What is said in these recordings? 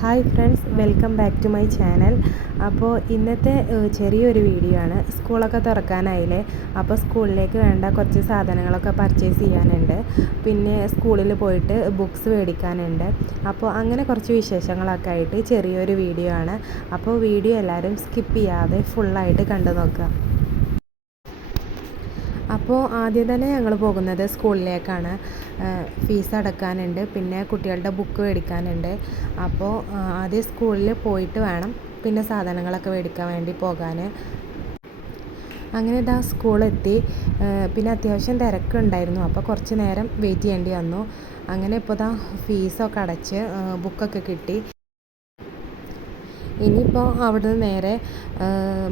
Hi friends, welcome back to my channel. അപ്പോൾ ഇന്നത്തെ ചെറിയൊരു വീഡിയോ ആണ്. സ്കൂളൊക്കെ തുറക്കാനായില്ലേ, അപ്പോൾ സ്കൂളിലേക്ക് വേണ്ട കുറച്ച് സാധനങ്ങളൊക്കെ പർച്ചേസ് ചെയ്യാനുണ്ട്. പിന്നെ സ്കൂളിൽ പോയിട്ട് ബുക്സ് മേടിക്കാനുണ്ട്. അപ്പോൾ അങ്ങനെ കുറച്ച് വിശേഷങ്ങളൊക്കെ ആയിട്ട് ചെറിയൊരു വീഡിയോ ആണ്. അപ്പോൾ വീഡിയോ എല്ലാവരും സ്കിപ്പ് ചെയ്യാതെ ഫുള്ളായിട്ട് കണ്ടു നോക്കുക. അപ്പോൾ ആദ്യം തന്നെ ഞങ്ങൾ പോകുന്നത് സ്കൂളിലേക്കാണ്. ഫീസ് അടക്കാനുണ്ട്, പിന്നെ കുട്ടികളുടെ ബുക്ക് മേടിക്കാനുണ്ട്. അപ്പോൾ ആദ്യം സ്കൂളിൽ പോയിട്ട് വേണം പിന്നെ സാധനങ്ങളൊക്കെ മേടിക്കാൻ വേണ്ടി പോകാൻ. അങ്ങനെ ഇതാ സ്കൂളെത്തി. പിന്നെ അത്യാവശ്യം തിരക്കുണ്ടായിരുന്നു, അപ്പോൾ കുറച്ച് നേരം വെയിറ്റ് ചെയ്യേണ്ടി വന്നു. അങ്ങനെ ഇപ്പോൾ ഇതാ ഫീസൊക്കെ അടച്ച് ബുക്കൊക്കെ കിട്ടി. ഇനിയിപ്പോൾ അവിടുന്ന് നേരെ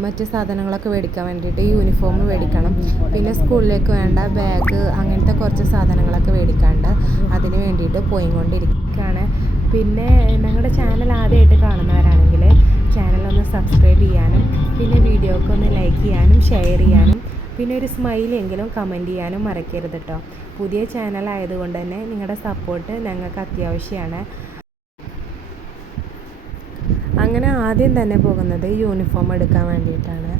മറ്റ് സാധനങ്ങളൊക്കെ മേടിക്കാൻ വേണ്ടിയിട്ട് യൂണിഫോം മേടിക്കണം. പിന്നെ സ്കൂളിലേക്ക് വേണ്ട ബാഗ്, അങ്ങനത്തെ കുറച്ച് സാധനങ്ങളൊക്കെ മേടിക്കാണ്ട് അതിന് വേണ്ടിയിട്ട് പോയിക്കൊണ്ടിരിക്കുകയാണ്. പിന്നെ ഞങ്ങളുടെ ചാനൽ ആദ്യമായിട്ട് കാണുന്നവരാണെങ്കിൽ ചാനലൊന്ന് സബ്സ്ക്രൈബ് ചെയ്യാനും പിന്നെ വീഡിയോക്ക് ഒന്ന് ലൈക്ക് ചെയ്യാനും ഷെയർ ചെയ്യാനും പിന്നെ ഒരു സ്മൈലെങ്കിലും കമൻറ്റ് ചെയ്യാനും മറക്കരുത് കേട്ടോ. പുതിയ ചാനലായതുകൊണ്ട് തന്നെ നിങ്ങളുടെ സപ്പോർട്ട് ഞങ്ങൾക്ക് അത്യാവശ്യമാണ്. അങ്ങനെ ആദ്യം തന്നെ പോകുന്നത് യൂണിഫോം എടുക്കാൻ വേണ്ടിയിട്ടാണ്.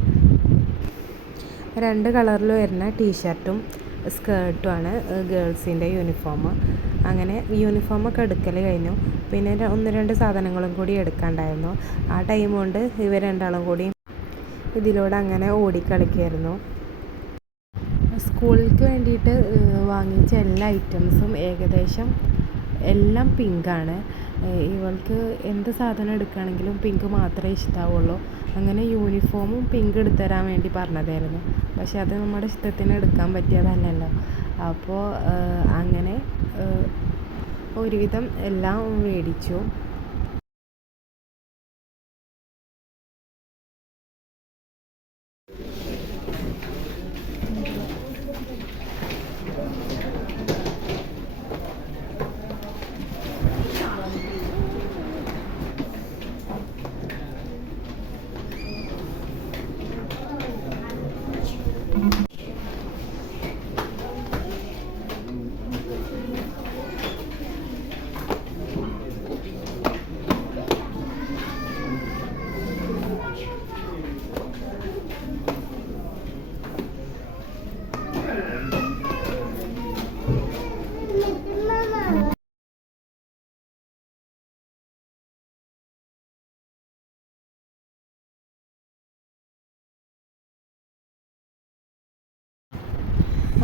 2 കളറിൽ വരുന്ന ടീഷർട്ടും സ്കേർട്ടുമാണ് ഗേൾസിൻ്റെ യൂണിഫോം. അങ്ങനെ യൂണിഫോമൊക്കെ എടുക്കൽ കഴിഞ്ഞു. പിന്നെ 1-2 സാധനങ്ങളും കൂടി എടുക്കാണ്ടായിരുന്നു. ആ ടൈം കൊണ്ട് ഇവർ രണ്ടാളും കൂടി ഇതിലൂടെ അങ്ങനെ ഓടിക്കളിക്കായിരുന്നു. സ്കൂളിലേക്ക് വേണ്ടിയിട്ട് വാങ്ങിച്ച എല്ലാ ഐറ്റംസും ഏകദേശം എല്ലാം പിങ്കാണ്. ഇവൾക്ക് എന്ത് സാധനം എടുക്കുകയാണെങ്കിലും പിങ്ക് മാത്രമേ ഇഷ്ടമാവുള്ളൂ. അങ്ങനെ യൂണിഫോമും പിങ്ക് എടുത്തു തരാൻ വേണ്ടി പറഞ്ഞതായിരുന്നു. പക്ഷെ അത് നമ്മുടെ ഇഷ്ടത്തിന് എടുക്കാൻ പറ്റിയതല്ലല്ലോ. അപ്പോൾ അങ്ങനെ ഒരുവിധം എല്ലാം മേടിച്ചു.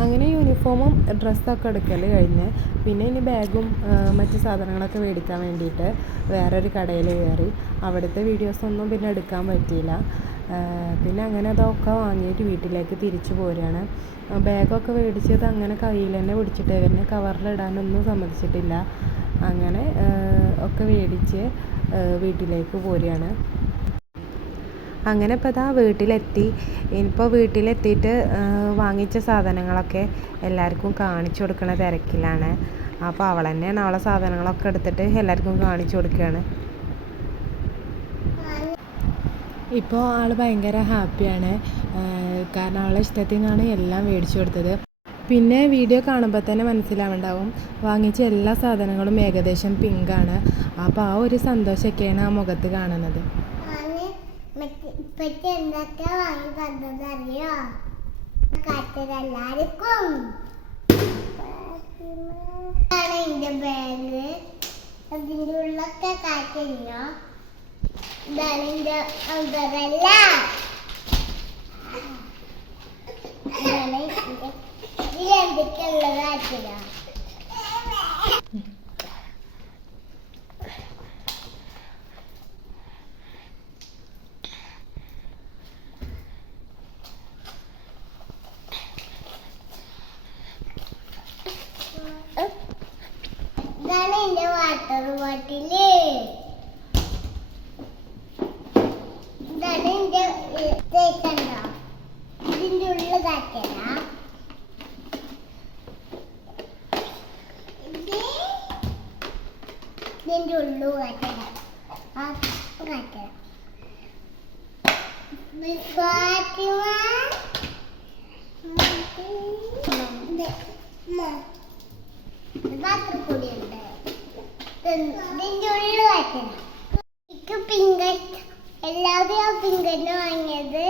അങ്ങനെ യൂണിഫോമും ഡ്രസ്സൊക്കെ എടുക്കൽ കഴിഞ്ഞ് പിന്നെ ഇനി ബാഗും മറ്റ് സാധനങ്ങളൊക്കെ മേടിക്കാൻ വേണ്ടിയിട്ട് വേറൊരു കടയിൽ കയറി. അവിടുത്തെ വീഡിയോസൊന്നും പിന്നെ എടുക്കാൻ പറ്റിയില്ല. പിന്നെ അങ്ങനെ അതൊക്കെ വാങ്ങിയിട്ട് വീട്ടിലേക്ക് തിരിച്ചു പോരുകയാണ്. ബാഗൊക്കെ മേടിച്ചത് അങ്ങനെ കയ്യിൽ തന്നെ പിടിച്ചിട്ട് തന്നെ കവറിലിടാനൊന്നും സമ്മതിച്ചിട്ടില്ല. അങ്ങനെ ഒക്കെ മേടിച്ച് വീട്ടിലേക്ക് പോരുകയാണ്. അങ്ങനെ ഇപ്പോൾ ഇതാ വീട്ടിലെത്തി. ഇനിയിപ്പോൾ വീട്ടിലെത്തിയിട്ട് വാങ്ങിച്ച സാധനങ്ങളൊക്കെ എല്ലാവർക്കും കാണിച്ചു കൊടുക്കുന്ന തിരക്കിലാണ്. അപ്പോൾ അവൾ തന്നെയാണ് അവളെ സാധനങ്ങളൊക്കെ എടുത്തിട്ട് എല്ലാവർക്കും കാണിച്ചു കൊടുക്കുകയാണ്. ഇപ്പോൾ ആൾ ഭയങ്കര ഹാപ്പിയാണ്. കാരണം അവളെ ഇഷ്ടത്തിനാണ് എല്ലാം മേടിച്ചു കൊടുത്തത്. പിന്നെ വീഡിയോ കാണുമ്പോൾ തന്നെ മനസ്സിലാവുണ്ടാവും വാങ്ങിച്ച എല്ലാ സാധനങ്ങളും ഏകദേശം പിങ്കാണ്. അപ്പോൾ ആ ഒരു സന്തോഷമൊക്കെയാണ് ആ മുഖത്ത് കാണുന്നത്. എന്തൊക്കെ വാങ്ങി തന്നതറിയോ? എല്ലാവർക്കും എന്റെ ബാഗ്. അതിൻ്റെ ഉള്ളൊക്കെ കാറ്റില്ല. ഇതാണ് എന്റെ അമ്പറല്ല. ഇതാണ് ഇതിലെന്തൊക്കെയുള്ള കാറ്റില്ല. ഇതാണ് എന്റെ വാട്ടർ ബോട്ടില്. ഇതാണ് എന്റെ തേക്കണ്ടോ. ഇതിന്റെ ഉള്ളിൽ കാറ്റല്ല. ഇതിന്റെ ഉള്ളു കാറ്റല്ല. കാറ്റല്ല കൂടിയുണ്ട്. ഇതിന്റെ ഉള്ളു കാറ്റല്ല. പിങ്കന്നെ വാങ്ങിയത്.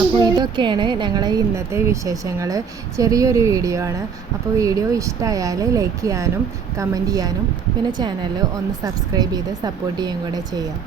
അപ്പോൾ ഇതൊക്കെയാണ് ഞങ്ങളെ ഇന്നത്തെ വിശേഷങ്ങൾ. ചെറിയൊരു വീഡിയോ ആണ്. അപ്പോൾ വീഡിയോ ഇഷ്ടമായാൽ ലൈക്ക് ചെയ്യാനും കമൻറ്റ് ചെയ്യാനും പിന്നെ ചാനൽ ഒന്ന് സബ്സ്ക്രൈബ് ചെയ്ത് സപ്പോർട്ട് ചെയ്യുകയും കൂടെ ചെയ്യാം.